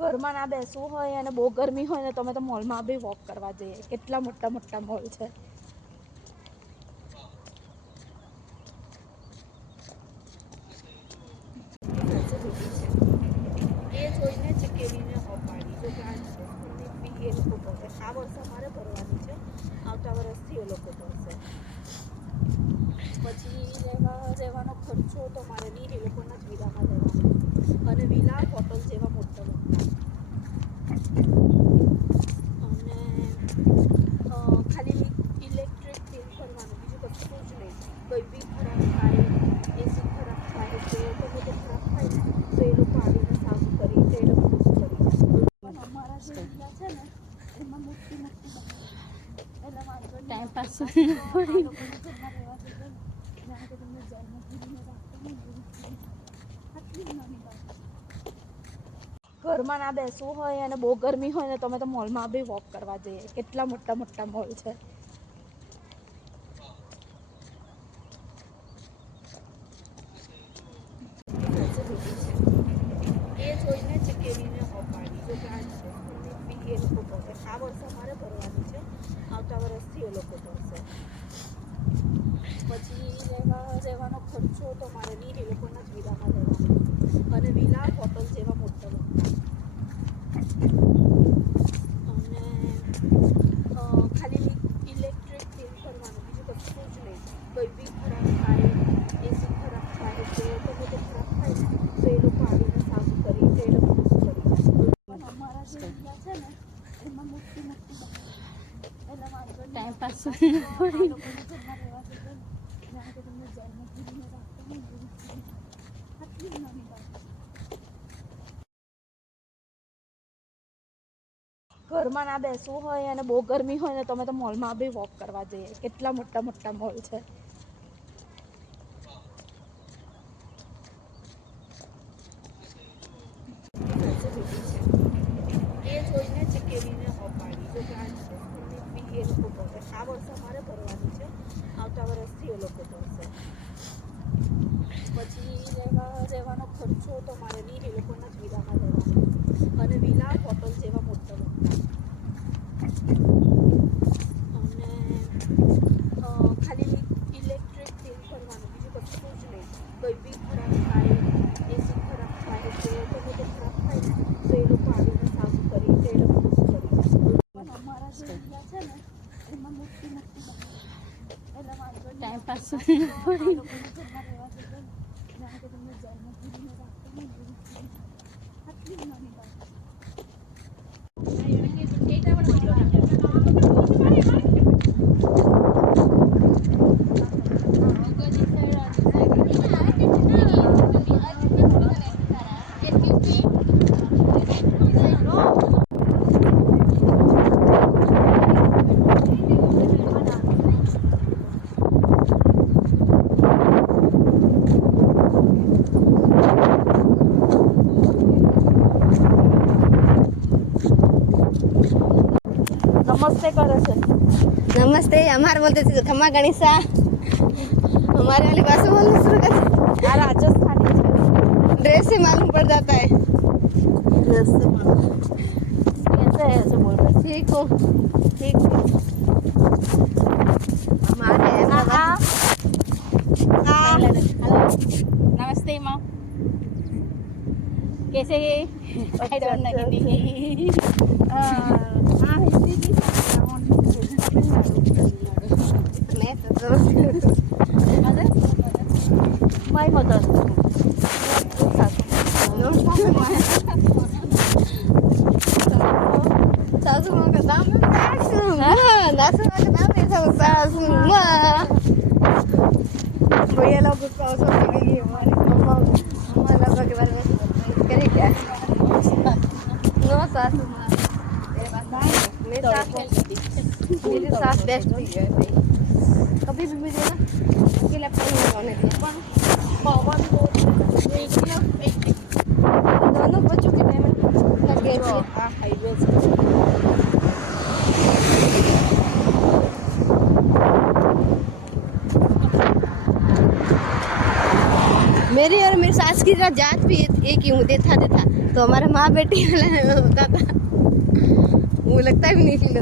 ઘરમાં ના બેસવું હોય અને બહુ ગરમી હોય ને તમે તો મોલમાં બી વોક કરવા જઈએ. કેટલા મોટા મોટા મોલ છે. ફેસિલિટી છે એ જોઈને જ કેરીને અપાડી જો કે આ સ્કૂલની ફી એ લોકો ભરે. આ વર્ષે અમારે ભરવાની છે, આવતા વર્ષથી એ લોકો ભરશે. પછી રહેવાનો ખર્ચો તો મારે નહીં, એ લોકોના જ વિલામાં રહેવાનું. અને વિલા હોટલ જેવા મોટા મોટા. અને ખાલી ઇલેક્ટ્રિક બિલ ભરવાનું, બીજું કશું જ નહીં. કંઈ બી ખરાબ થાય, એસી ખરાબ થાય કે ગમે તે ખરાબ થાય ને તો એ લોકો આવીને સાફ કરી દે, એ લોકો બધું કરી જાય. પણ અમારા જે વિલા છે ને એમાં મોટી મોટી એટલે વાંધો ટાઈમ પાસ આ લોકોને ઘરમાં રહેવા જઈએ ને જાણે કે તમને જેલમાં પૂરીને રાખતા હોય ને એવી આટલી જ નાની વાત. ઘરમાં ના બેસવું હોય અને બહુ ગરમી હોય ને તમે તો મોલમાં બી વોક કરવા જઈએ. કેટલા મોટા મોટા મોલ છે. ફેસિલિટી છે એ જોઈને જ કેરીને અપાડી. જો કે આ સ્કૂલની ફી એ લોકો ભરે. આ વર્ષે અમારે ભરવાની છે, આવતા વર્ષથી એ લોકો ભરશે. પછી રહેવાનો ખર્ચો તો મારે નહીં, એ લોકોના જ વિલામાં રહેવાનું. અને વિલા હોટલ જેવા મોટા મોટા. અને ખાલી ઇલેક્ટ્રિક બિલ ભરવાનું, બીજું કશું જ નહીં. કંઈ બી ખરાબ થાય, એસી ખરાબ થાય કે ગમે તે ખરાબ થાય ને તો એ લોકો આવીને સાફ કરી દે, એ લોકો બધું કરી જાય. પણ અમારા જે વિલા છે ને એમાં મોટી મોટી એટલે વાંધો ટાઈમ પાસ આ લોકોને ઘરમાં રહેવા જઈએ ને જાણે કે તમને જેલમાં પૂરીને રાખતા હોય ને એવી આટલી જ નાની વાત. ઘરમાં ના બેસવું હોય અને બહુ ગરમી હોય ને તમે તો મોલમાં બી વોક કરવા જઈએ. કેટલા મોટા મોટા મોલ છે. ફેસિલિટી છે એ જોઈને જ કેરીને અપાડી. જો કે આ સ્કૂલની ફી એ લોકો ભરે. આ વર્ષે અમારે ભરવાની છે, આવતા વર્ષથી એ લોકો ભરશે. પછી રહેવાનો ખર્ચો તો મારે નહીં, એ લોકોના જ વિલામાં રહેવાનું. અને વિલા હોટલ જેવા મોટા મોટા. અને ખાલી ઇલેક્ટ્રિક બિલ ભરવાનું, બીજું કશું જ નહીં. કંઈ બી ખરાબ થાય, એસી ખરાબ થાય કે ગમે તે ખરાબ થાય ને તો એ લોકો આવીને સાફ કરી દે, એ લોકો બધું કરી જાય. પણ અમારા જે વિલા છે ને એમાં મોટી મોટી એટલે વાંધો ટાઈમ પાસ આ લોકોને ઘરમાં રહેવા જઈએ ને જાણે કે તમને જેલમાં પૂરીને રાખતા હોય ને એવી આટલી જ નાની વાત. नमस्ते करे से नमस्ते। हमारे बोलते थे थमा गणेशा, हमारे वाली भाषा बोलना शुरू कर। आ राजस्थानी है, ड्रेस से मालूम पड़ जाता है। ड्रेस से मालूम कैसे है ऐसे बोल रहे ठीक हो? ठीक हमारे हेलो नमस्ते माँ, कैसे है? I don't know Hindi. हाँ हिंदी भी मैं तो माय मदर सासू माँ का नाम है सासू माँ, सासू माँ का नाम है सासू माँ। भैया लोग उसका औसत नहीं है, हमारे पापा हमारे पापा के बारे में करे क्या? नो सासू माँ, मेरी सास बेस्ट हुई है भाई। कभी भी मुझे ना अकेला नहीं होने दिया। दोनों बच्चों के टाइम में लग गए थे। हाईवे मेरी और मेरी सास की जात भी एक ही हूँ, देखा तो हमारे माँ बेटी वाला होता था, वो लगता है भी नहीं इसलिए